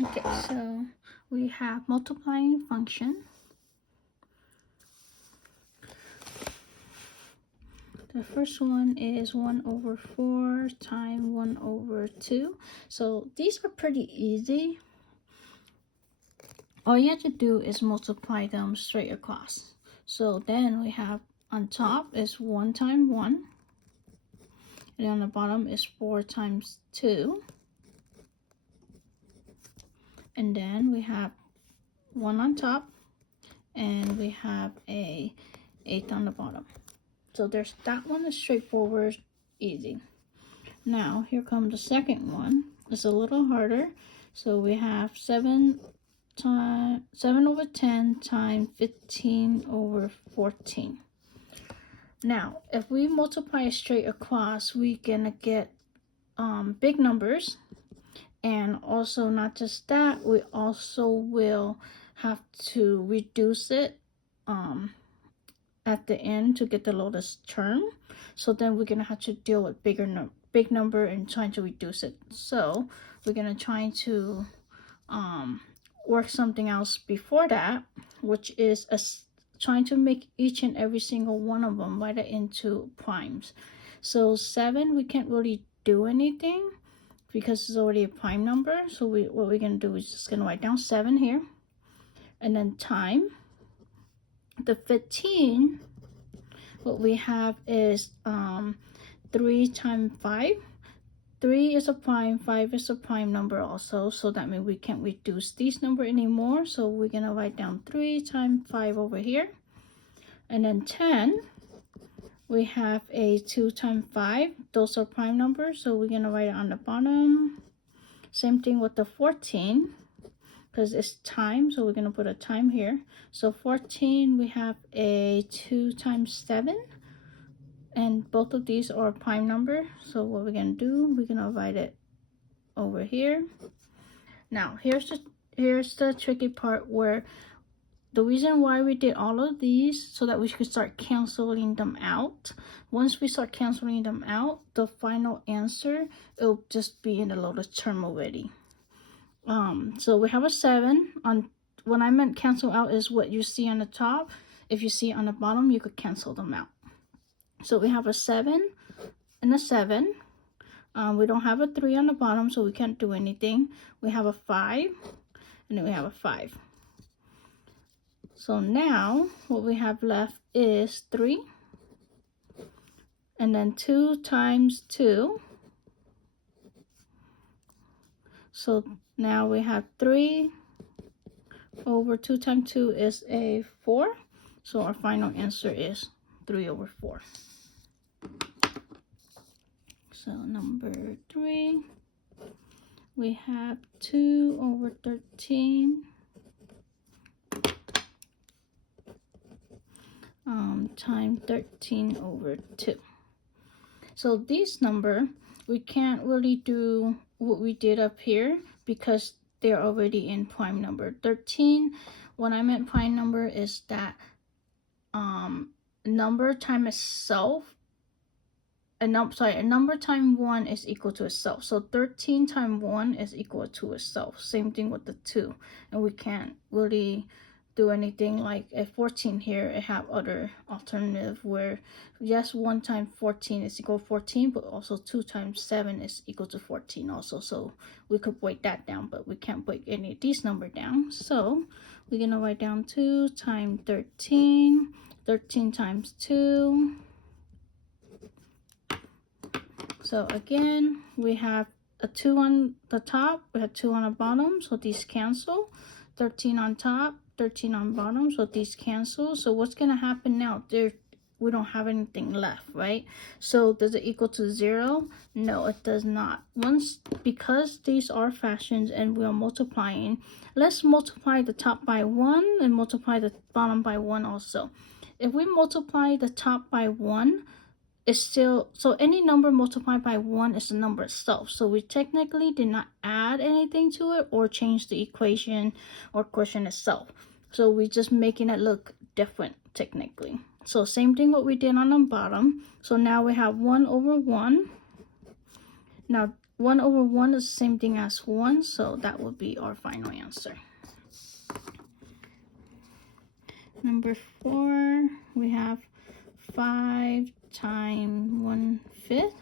Okay, so we have multiplying function. The first one is 1 over 4 times 1 over 2. So these are pretty easy. All you have to do is multiply them straight across. So then we have on top is 1 times 1. And on the bottom is 4 times 2. And then we have 1 on top. And we have a 8 on the bottom. So there's that one is straightforward, easy. Now here comes the second one. It's a little harder. So we have 7 over 10 times 15 over 14. Now if we multiply it straight across, we're gonna get big numbers. And also not just that, we also will have to reduce it at the end to get the lowest term. So then we're gonna have to deal with big number and trying to reduce it. So we're gonna try to work something else before that, which is trying to make each and every single one of them write it into primes. So 7, we can't really do anything because it's already a prime number. So what we're gonna do is just gonna write down 7 here, and then time the 15. What we have is 3 times 5. 3 is a prime, 5 is a prime number also, so that means we can't reduce these number anymore. So we're gonna write down 3 times 5 over here. And then 10, we have a 2 times 5. Those are prime numbers, so we're gonna write it on the bottom. Same thing with the 14, because it's time, so we're gonna put a time here. So 14, we have a 2 times 7. And both of these are prime number. So what we're gonna do, we're gonna write it over here. Now here's the tricky part, where the reason why we did all of these so that we could start canceling them out. Once we start canceling them out, the final answer, it'll just be in the lowest term already. So we have a 7 on. What I meant cancel out is what you see on the top. If you see on the bottom, you could cancel them out. So we have a 7 and a 7. We don't have a 3 on the bottom, so we can't do anything. We have a 5, and then we have a 5. So now what we have left is 3, and then 2 times 2. So now we have 3 over 2 times 2 is a 4. So our final answer is 3 over 4. So number 3, we have 2 over 13 times 13 over 2. So this number, we can't really do what we did up here because they're already in prime number. 13, when I meant prime number is that number times itself. A number times 1 is equal to itself. So 13 times 1 is equal to itself. Same thing with the 2. And we can't really do anything like a 14 here. It have other alternative where yes, 1 times 14 is equal to 14, but also 2 times 7 is equal to 14 also. So we could break that down, but we can't break any of these numbers down. So we're gonna write down 2 times 13. 13 times 2. So again, we have a 2 on the top, we have 2 on the bottom, so these cancel. 13 on top, 13 on bottom, so these cancel. So what's gonna happen now? We don't have anything left, right? So does it equal to 0? No, it does not. Because these are fractions and we are multiplying, let's multiply the top by 1 and multiply the bottom by 1 also. If we multiply the top by 1, it's still, so any number multiplied by 1 is the number itself. So we technically did not add anything to it or change the equation or question itself. So we're just making it look different technically. So same thing what we did on the bottom. So now we have 1 over 1. Now 1 over 1 is the same thing as 1, so that would be our final answer. Number 4, we have 5 times 1/5.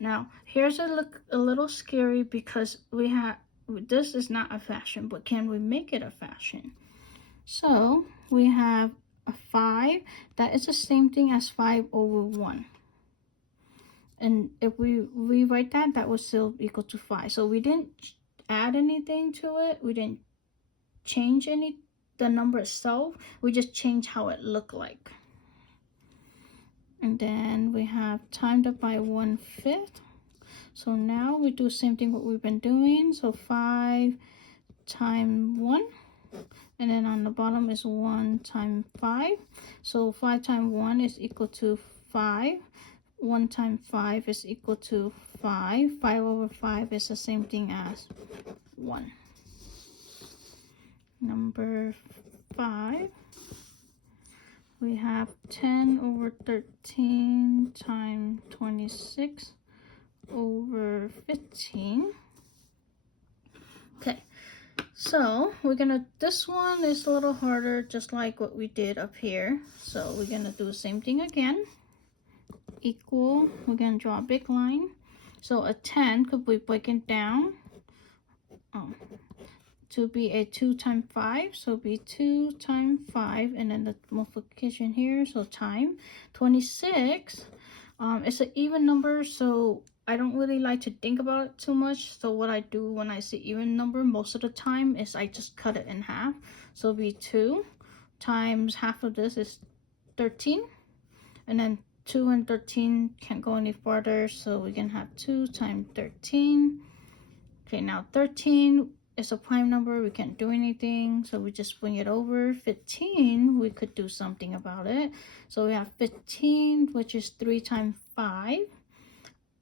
Now, here's a little scary because we have, this is not a fraction, but can we make it a fraction? So we have a 5, that is the same thing as 5 over 1. And if we rewrite that, that would still equal to 5. So we didn't add anything to it. We didn't change the number itself. We just changed how it looked like. And then we have timed up by 1/5. So now we do the same thing what we've been doing. So 5 times 1. And then on the bottom is 1 times 5. So 5 times 1 is equal to 5. 1 times 5 is equal to 5. 5 over 5 is the same thing as 1. Number 5, we have 10 over 13 times 26 over 15. Okay, so we're gonna, this one is a little harder, just like what we did up here. So we're gonna do the same thing again. Equal, we're gonna draw a big line. So a 10 could be broken down to be a 2 times 5, so it'll be 2 times 5, and then the multiplication here, so time 26. It's an even number, so I don't really like to think about it too much. So what I do when I see even number most of the time is I just cut it in half. So it'll be 2 times half of this is 13, and then 2 and 13 can't go any farther, so we can have 2 times 13. Okay, now 13 is a prime number, we can't do anything, so we just bring it over. 15, we could do something about it. So we have 15, which is 3 times 5.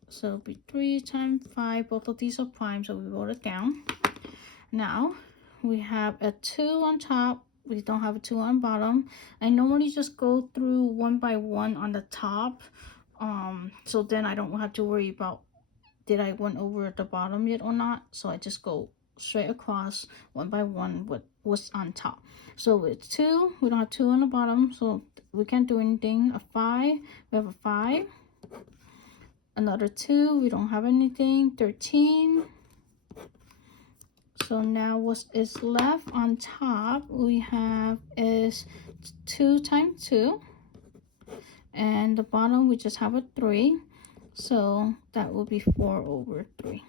So it'll be 3 times 5. Both of these are prime, so we wrote it down. Now we have a 2 on top. We don't have a 2 on bottom. I normally just go through one by one on the top, so then I don't have to worry about did I went over at the bottom yet or not. So I just go straight across one by one with what's on top. So it's 2, we don't have 2 on the bottom, so we can't do anything. A 5, we have a 5. Another 2, we don't have anything. 13. So now what is left on top we have is 2 times 2, and the bottom we just have a 3, so that will be 4 over 3.